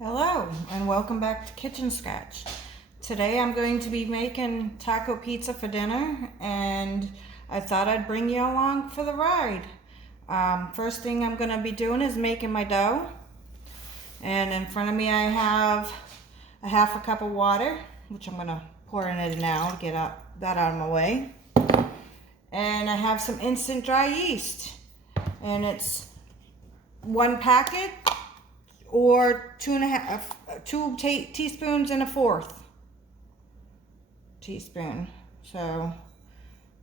Hello and welcome back to Kitchen Scratch. Today I'm going to be making taco pizza for dinner and I thought I'd bring you along for the ride. First thing I'm going to be doing is making my dough. And in front of me I have a half a cup of water, which I'm going to pour in it now to get that out of my way. And I have some instant dry yeast. And it's one packet or two teaspoons and a fourth teaspoon. So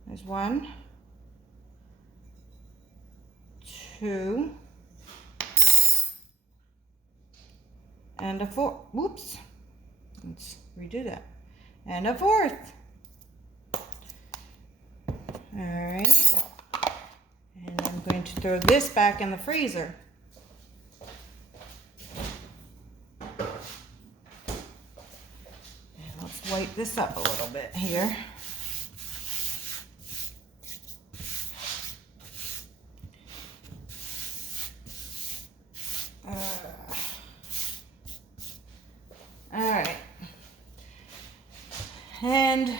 there's 1, 2, and a fourth. Whoops. Let's redo that. And a fourth. All right. And I'm going to throw this back in the freezer. Wipe this up a little bit here. All right. And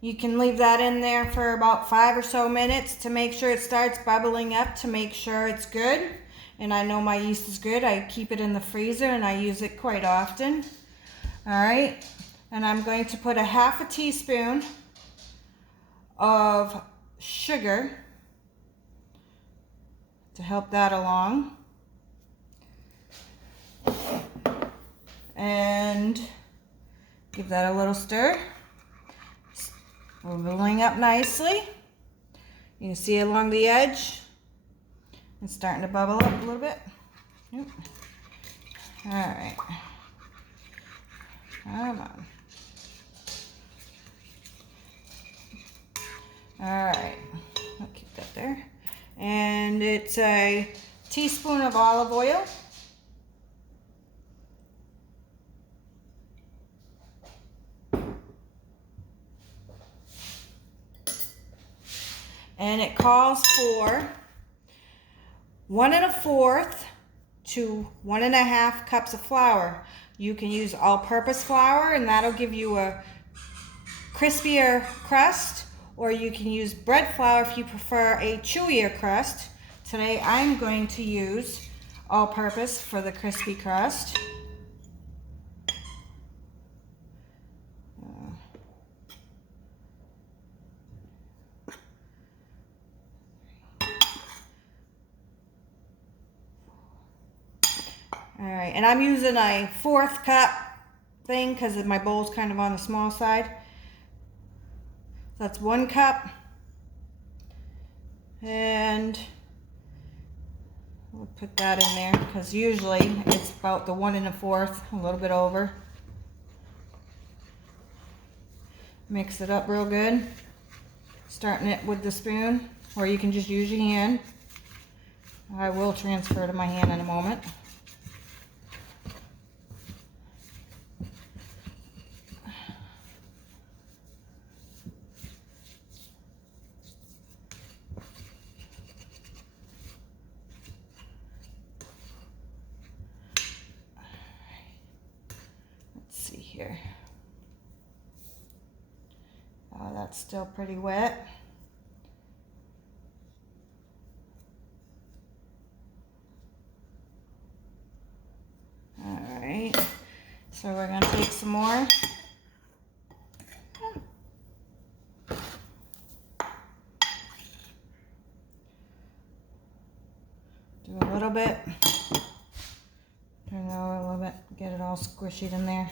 you can leave that in there for about 5 or so minutes to make sure it starts bubbling up, to make sure it's good. And I know my yeast is good. I keep it in the freezer and I use it quite often. All right. And I'm going to put a half a teaspoon of sugar to help that along. And give that a little stir. It's bubbling up nicely. You can see along the edge. It's starting to bubble up a little bit. Yep. All right. Come on. All right, I'll keep that there. And it's a teaspoon of olive oil. And it calls for 1 1/4 to 1 1/2 cups of flour. You can use all-purpose flour and that'll give you a crispier crust. Or you can use bread flour if you prefer a chewier crust. Today I'm going to use all-purpose for the crispy crust. All right, and I'm using a 1/4 cup thing because my bowl's kind of on the small side. That's 1 cup, and we'll put that in there because usually it's about the 1 1/4, a little bit over. Mix it up real good, starting it with the spoon, or you can just use your hand. I will transfer to my hand in a moment. Here. Oh, that's still pretty wet. All right, so we're going to take some more. Do a little bit. Turn it over a little bit. Get it all squishy in there.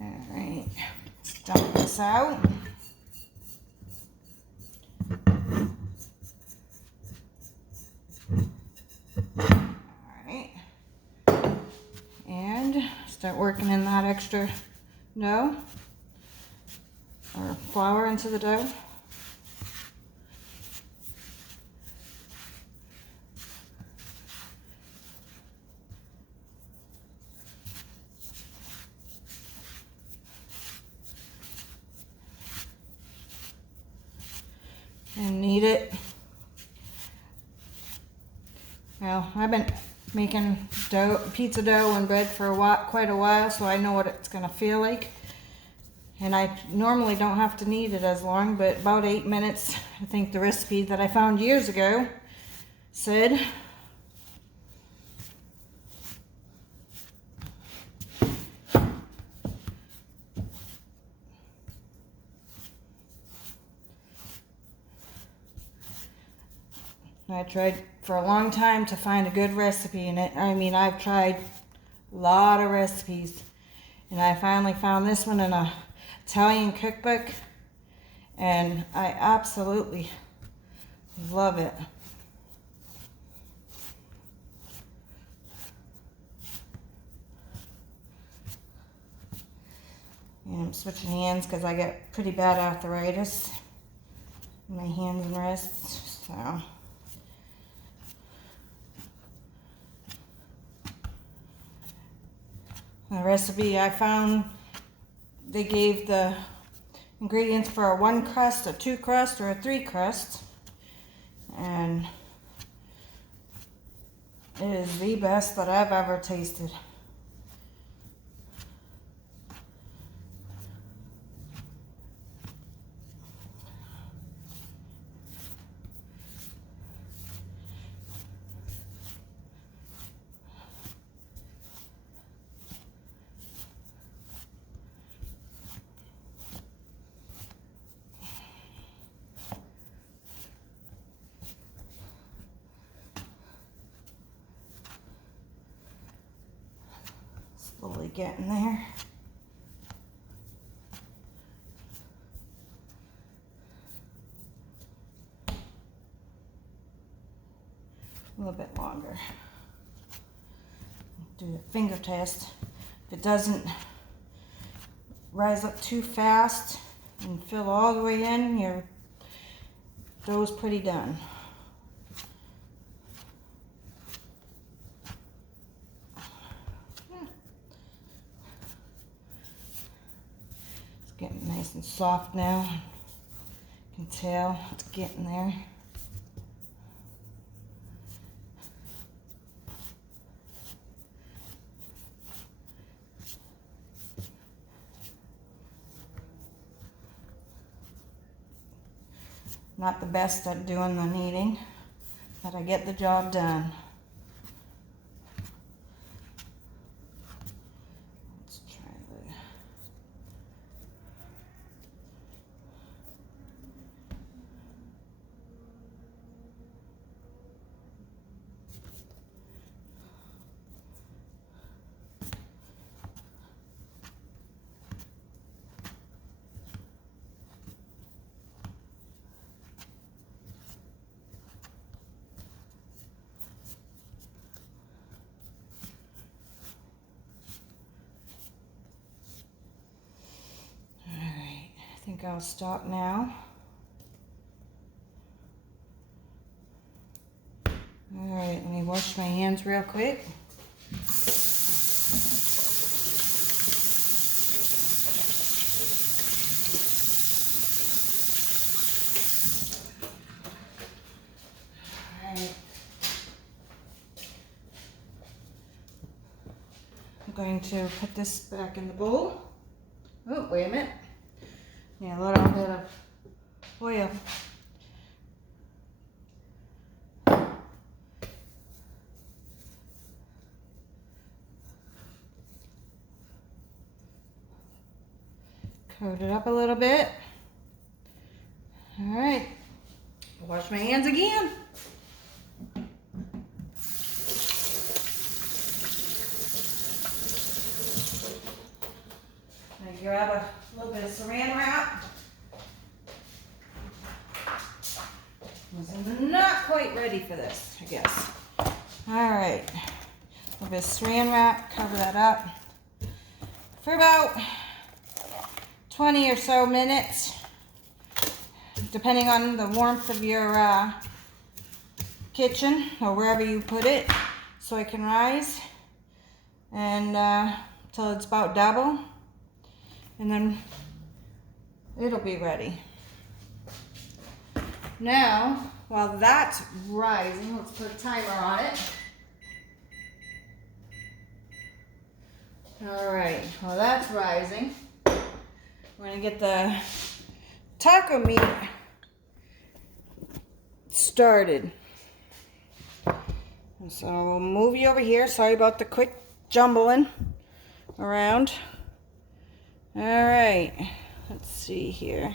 Alright, let's dump this out. Alright, and start working in that extra dough or flour into the dough. and knead it. Well, I've been making pizza dough and bread for quite a while, so I know what it's gonna feel like. And I normally don't have to knead it as long, but about 8 minutes, I think the recipe that I found years ago said. I tried for a long time to find a good recipe, and I've tried a lot of recipes, and I finally found this one in a Italian cookbook, and I absolutely love it. And I'm switching hands because I get pretty bad arthritis in my hands and wrists, so. The recipe I found, they gave the ingredients for a 1 crust, a 2 crust, or a 3 crust, and it is the best that I've ever tasted. Slowly getting there. A little bit longer. Do a finger test. If it doesn't rise up too fast and fill all the way in, your dough's pretty done. Getting nice and soft now. You can tell it's getting there. Not the best at doing the kneading, but I get the job done. I think I'll stop now. All right, let me wash my hands real quick. All right. I'm going to put this back in the bowl. Oh, wait a minute. Yeah, a little bit of oil. Coat it up a little bit. All right, wash my hands again. I grab a little bit of saran wrap. I'm not quite ready for this, I guess. All right, a little bit of saran wrap, cover that up for about 20 or so minutes, depending on the warmth of your kitchen or wherever you put it, so it can rise, and till it's about double, and then it'll be ready. Now, while that's rising, let's put a timer on it. All right, while that's rising, we're gonna get the taco meat started. So we'll move you over here. Sorry about the quick jumbling around. All right, let's see here.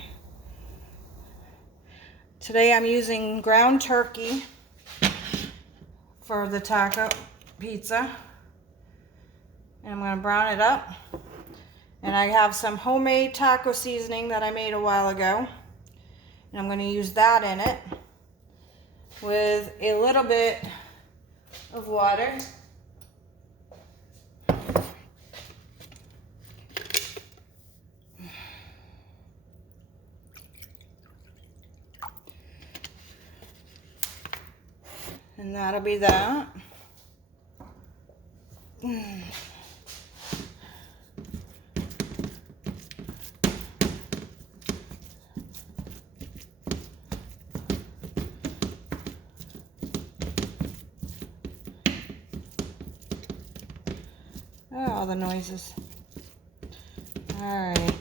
Today I'm using ground turkey for the taco pizza. And I'm gonna brown it up. And I have some homemade taco seasoning that I made a while ago. And I'm gonna use that in it with a little bit of water. And that'll be that. Oh, all the noises. All right.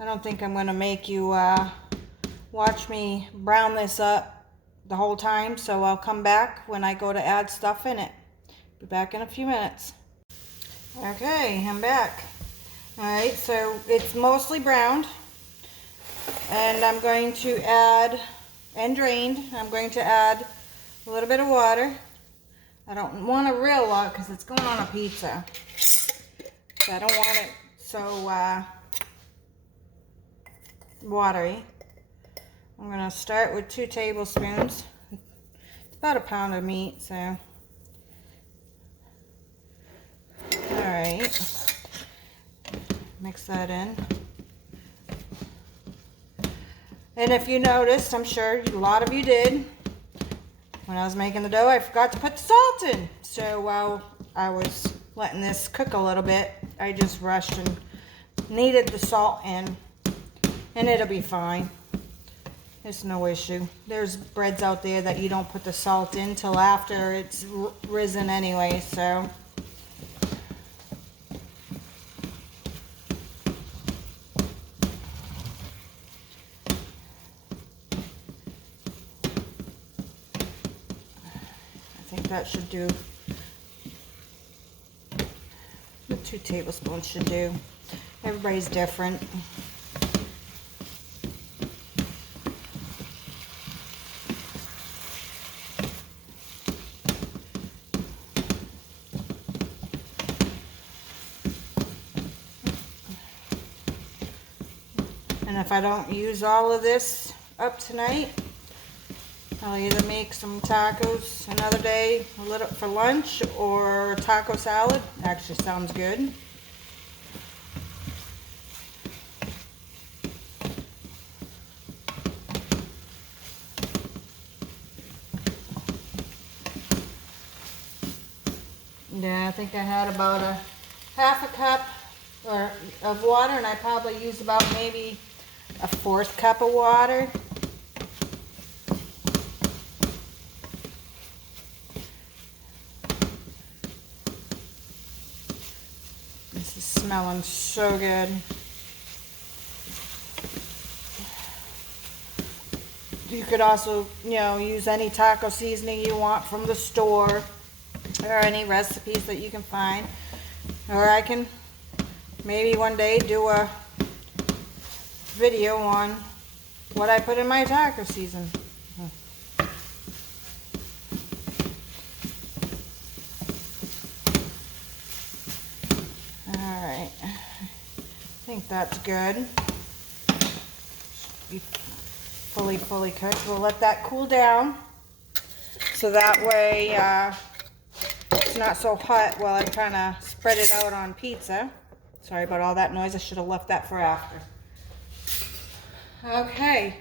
I don't think I'm going to make you watch me brown this up the whole time, so I'll come back when I go to add stuff in it. Be back in a few minutes. Okay, I'm back. All right, so it's mostly browned, and I'm going to add, and drained, I'm going to add a little bit of water. I don't want a real lot because it's going on a pizza. So I don't want it so watery. I'm going to start with 2 tablespoons. It's about a pound of meat, so. Alright. Mix that in. And if you noticed, I'm sure a lot of you did, when I was making the dough, I forgot to put the salt in. So while I was letting this cook a little bit, I just rushed and kneaded the salt in, and it'll be fine. It's no issue. There's breads out there that you don't put the salt in till after it's risen anyway, so. I think that should do. The 2 tablespoons should do. Everybody's different. And if I don't use all of this up tonight, I'll either make some tacos another day, a little for lunch, or taco salad. Actually sounds good. Yeah, I think I had about a half a cup of water, and I probably used about maybe a 1/4 cup of water. This is smelling so good. You could also, use any taco seasoning you want from the store, or any recipes that you can find. Or I can maybe one day do a video on what I put in my taco season. Alright, I think that's good. Should be fully cooked. We'll let that cool down, so that way it's not so hot while I'm trying to spread it out on pizza. Sorry about all that noise. I should have left that for after. Okay,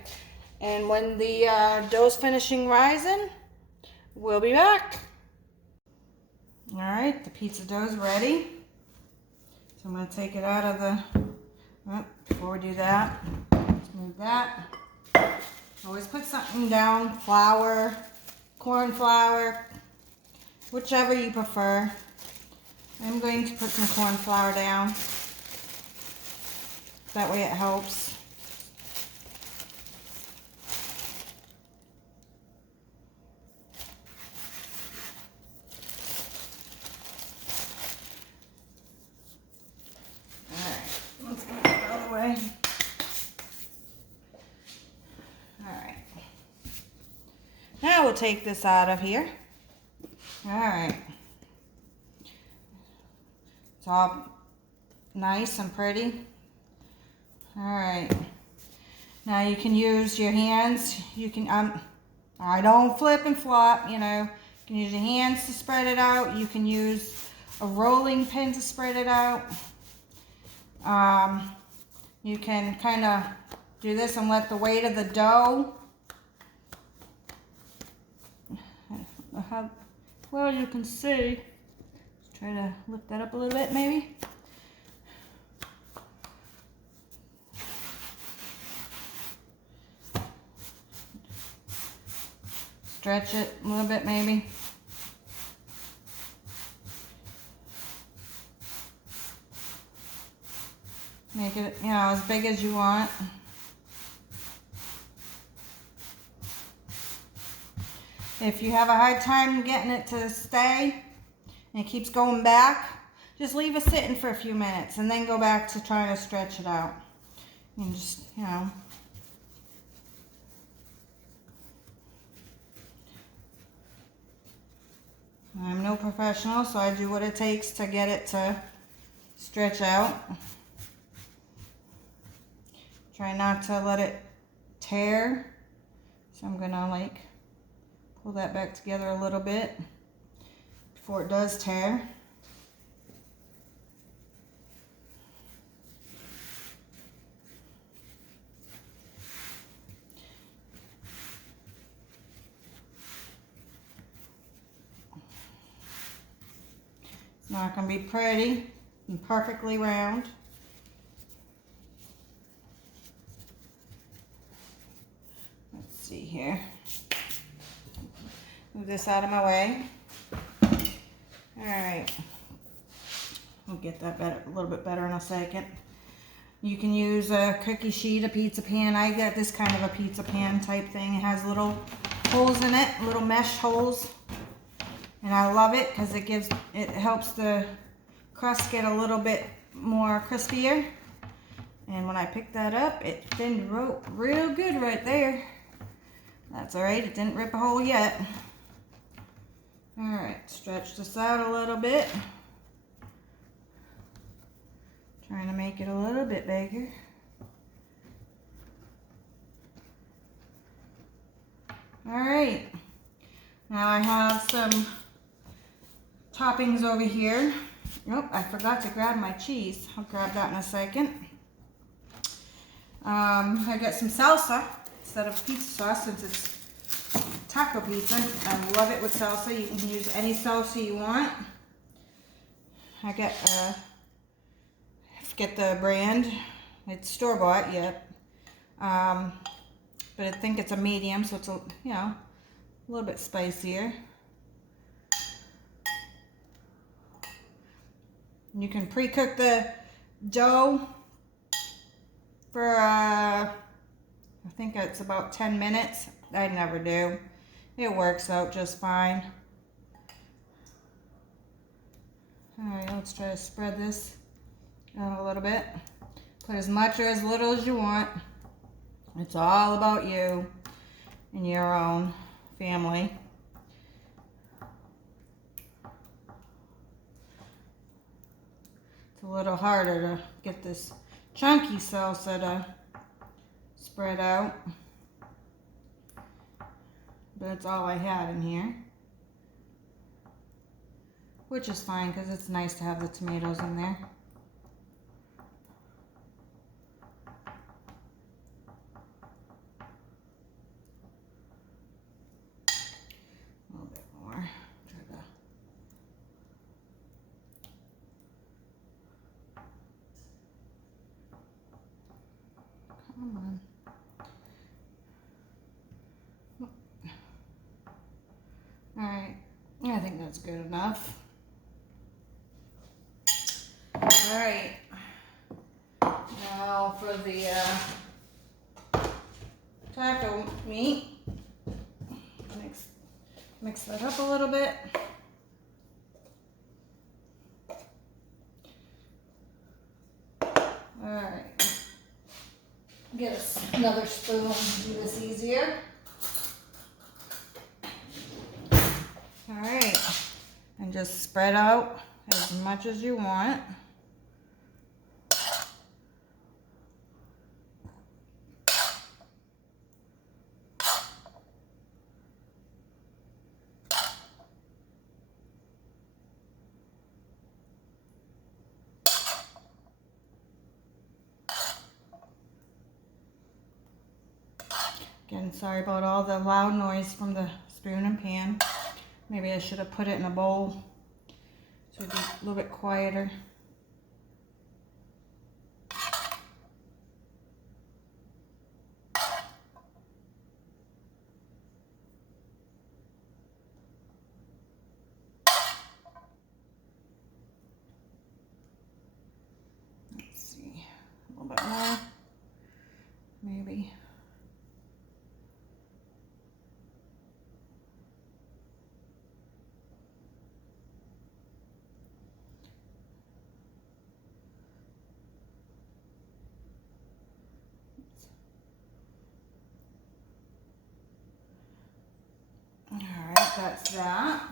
and when the dough's finishing rising, we'll be back. All right, the pizza dough's ready. So I'm going to take it out of the, before we do that, let's move that. Always put something down, flour, corn flour, whichever you prefer. I'm going to put some corn flour down. That way it helps. Now we'll take this out of here. All right. It's all nice and pretty. All right. Now you can use your hands. You can, I don't flip and flop, you know. You can use your hands to spread it out. You can use a rolling pin to spread it out. You can kind of do this and let the weight of the dough, how well you can see. Let's try to lift that up a little bit maybe. Stretch it a little bit maybe. Make it, you know, as big as you want. If you have a hard time getting it to stay and it keeps going back, just leave it sitting for a few minutes and then go back to trying to stretch it out. And just, you know. I'm no professional, so I do what it takes to get it to stretch out. Try not to let it tear. So I'm gonna like pull that back together a little bit before it does tear. It's not gonna be pretty and perfectly round. Let's see here. Move this out of my way. All right. We'll get that better, a little bit better in a second. You can use a cookie sheet, a pizza pan. I got this kind of a pizza pan type thing. It has little holes in it, little mesh holes. And I love it because it helps the crust get a little bit more crispier. And when I picked that up, it thinned real good right there. That's all right, it didn't rip a hole yet. All right, stretch this out a little bit. Trying to make it a little bit bigger. All right, now I have some toppings over here. Nope, I forgot to grab my cheese. I'll grab that in a second. I got some salsa instead of pizza sauce since it's taco pizza. I love it with salsa. You can use any salsa you want. I got, I forget the brand. It's store-bought, yep. But I think it's a medium, so it's a, you know, a little bit spicier. You can pre-cook the dough for, I think it's about 10 minutes. I never do. It works out just fine. All right, let's try to spread this out a little bit. Put as much or as little as you want. It's all about you and your own family. It's a little harder to get this chunky salsa to spread out. But it's all I had in here. Which is fine because it's nice to have the tomatoes in there. A little bit more. Try to. Come on. good enough. All right. Now for the taco meat. Mix that up a little bit. All right. Get us another spoon to do this easier. All right. And just spread out as much as you want. Again, sorry about all the loud noise from the spoon and pan. Maybe I should have put it in a bowl so it'd be a little bit quieter. Let's see, a little bit more, maybe. Alright, that's that.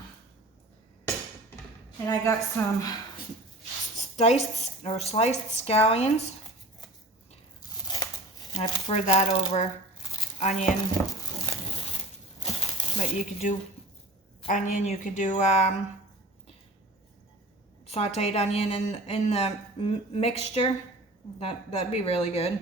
And I got some diced or sliced scallions. I prefer that over onion. But you could do onion, you could do sauteed onion in the mixture. That'd be really good.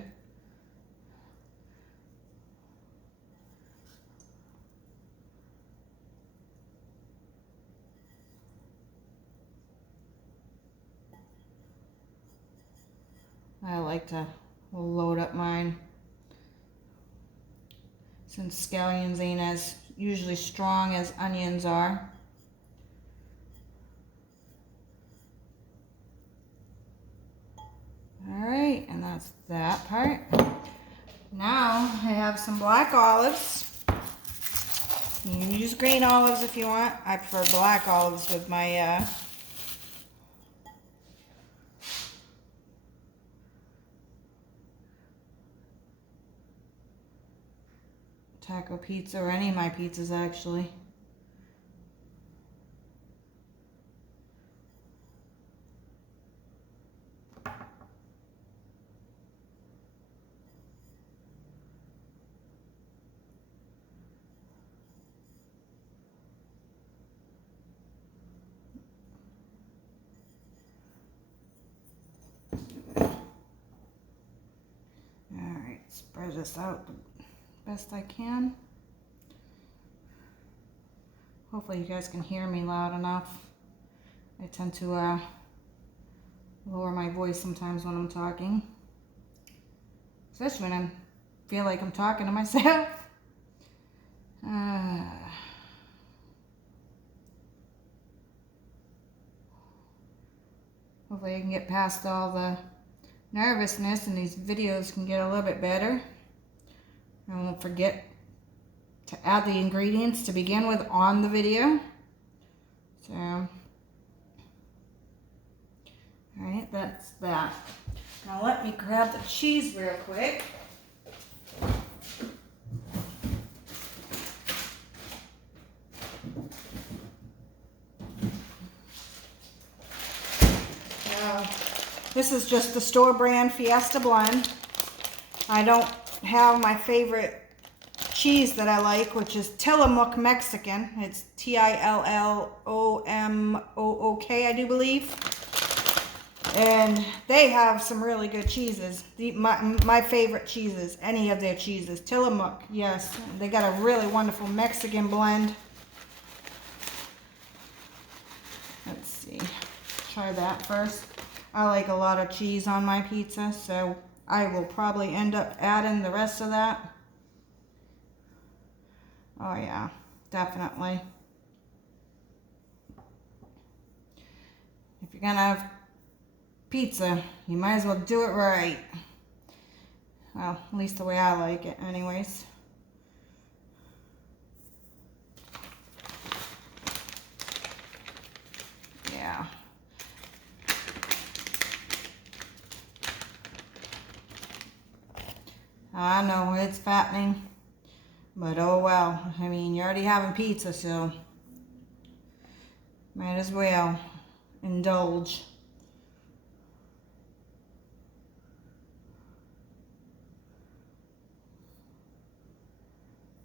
I like to load up mine since scallions ain't as usually strong as onions are. Alright, and that's that part. Now I have some black olives. You can use green olives if you want. I prefer black olives with my taco pizza, or any of my pizzas actually. Alright, spread this out best I can. Hopefully you guys can hear me loud enough. I tend to lower my voice sometimes when I'm talking, especially when I feel like I'm talking to myself. Hopefully I can get past all the nervousness and these videos can get a little bit better. I won't forget to add the ingredients to begin with on the video. So, alright, that's that. Now let me grab the cheese real quick. Now, this is just the store brand Fiesta blend. I don't have my favorite cheese that I like, which is Tillamook Mexican. It's T-I-L-L-O-M-O-O-K, I do believe. And they have some really good cheeses. My favorite cheeses, any of their cheeses. Tillamook, yes. They got a really wonderful Mexican blend. Let's see. Try that first. I like a lot of cheese on my pizza, so I will probably end up adding the rest of that. Oh yeah, definitely. If you're gonna have pizza, you might as well do it right. Well, at least the way I like it anyways. Yeah. I know it's fattening, but oh well. I mean, you're already having pizza, so might as well indulge.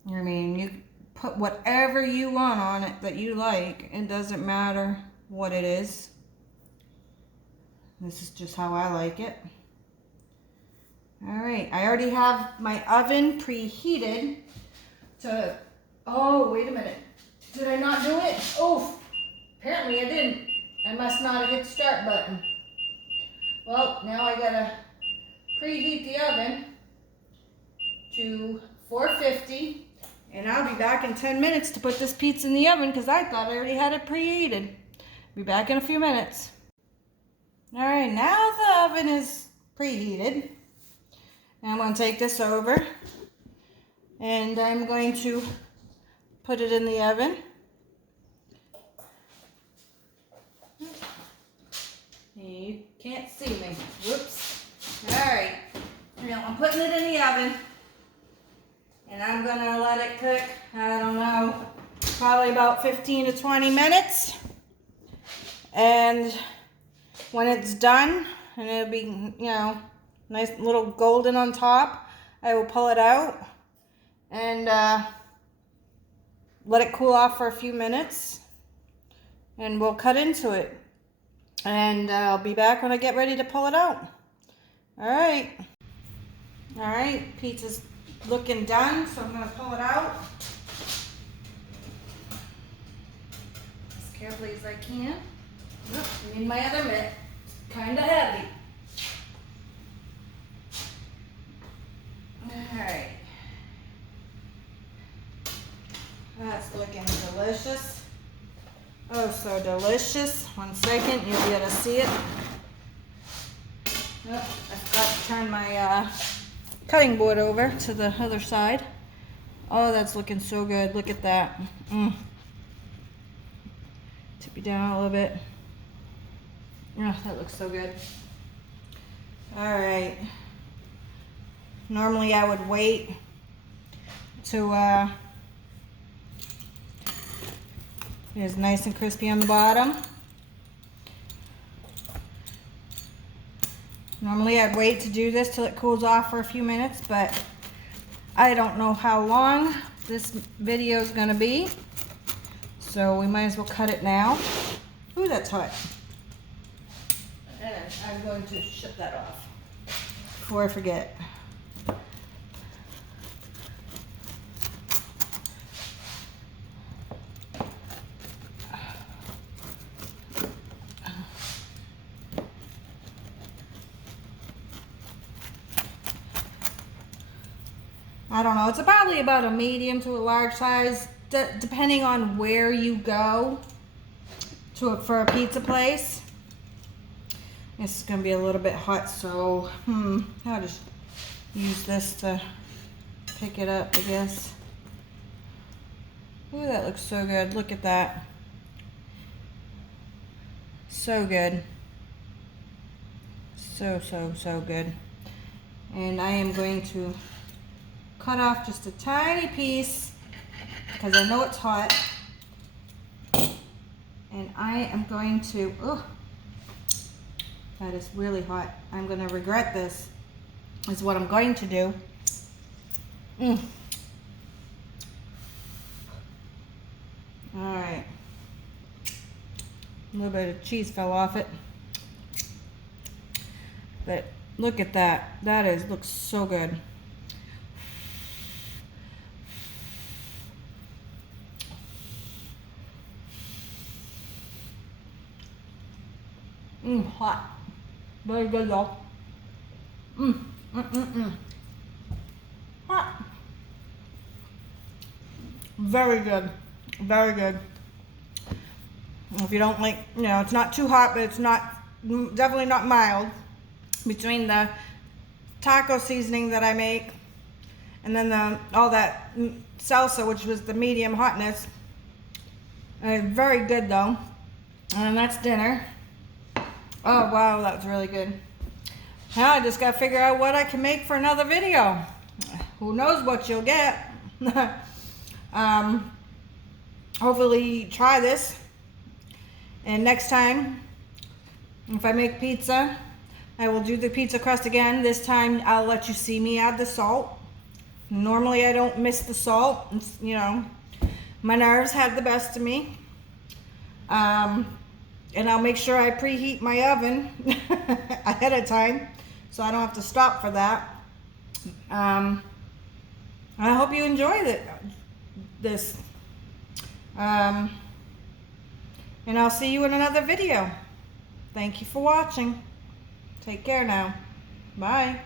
I mean, you put whatever you want on it that you like. It doesn't matter what it is. This is just how I like it. All right, I already have my oven preheated to, oh, wait a minute. Did I not do it? Oh, apparently I didn't. I must not have hit the start button. Well, now I gotta preheat the oven to 450, and I'll be back in 10 minutes to put this pizza in the oven because I thought I already had it preheated. Be back in a few minutes. All right, now the oven is preheated. And I'm going to take this over and I'm going to put it in the oven. You can't see me. Whoops. Alright. Now I'm putting it in the oven and I'm going to let it cook, I don't know, probably about 15 to 20 minutes. And when it's done, and it'll be, you know, nice little golden on top, I will pull it out and let it cool off for a few minutes and we'll cut into it. And I'll be back when I get ready to pull it out. Alright, pizza's looking done, so I'm going to pull it out as carefully as I can. I need my other mitt, kind of heavy. Alright, that's looking delicious. Oh, so delicious. 1 second, you'll be able to see it. Oh, I forgot to turn my cutting board over to the other side. Oh, that's looking so good. Look at that. Tip it down a little bit. Oh, that looks so good. Alright. Normally I would wait to it is nice and crispy on the bottom. Normally I'd wait to do this till it cools off for a few minutes, but I don't know how long this video is going to be, so we might as well cut it now. Ooh, that's hot. And I'm going to shut that off before I forget. I don't know, it's probably about a medium to a large size, depending on where you go for a pizza place. This is going to be a little bit hot, so I'll just use this to pick it up, I guess. Ooh, that looks so good. Look at that. So good. So good. And I am going to cut off just a tiny piece because I know it's hot. And I am going to, oh, that is really hot. I'm going to regret this, is what I'm going to do. Alright. A little bit of cheese fell off it. But look at that. That looks so good. Hot. Very good though. Hot. Very good. Very good. If you don't like, you know, it's not too hot, but it's not, definitely not mild. Between the taco seasoning that I make and then all that salsa, which was the medium hotness. Very good though. And that's dinner. Oh wow, that was really good. Now I just gotta figure out what I can make for another video. Who knows what you'll get. Hopefully try this. And next time, if I make pizza, I will do the pizza crust again. This time I'll let you see me add the salt. Normally I don't miss the salt. It's, you know, my nerves had the best of me. And I'll make sure I preheat my oven ahead of time so I don't have to stop for that. I hope you enjoyed this. And I'll see you in another video. Thank you for watching. Take care now. Bye.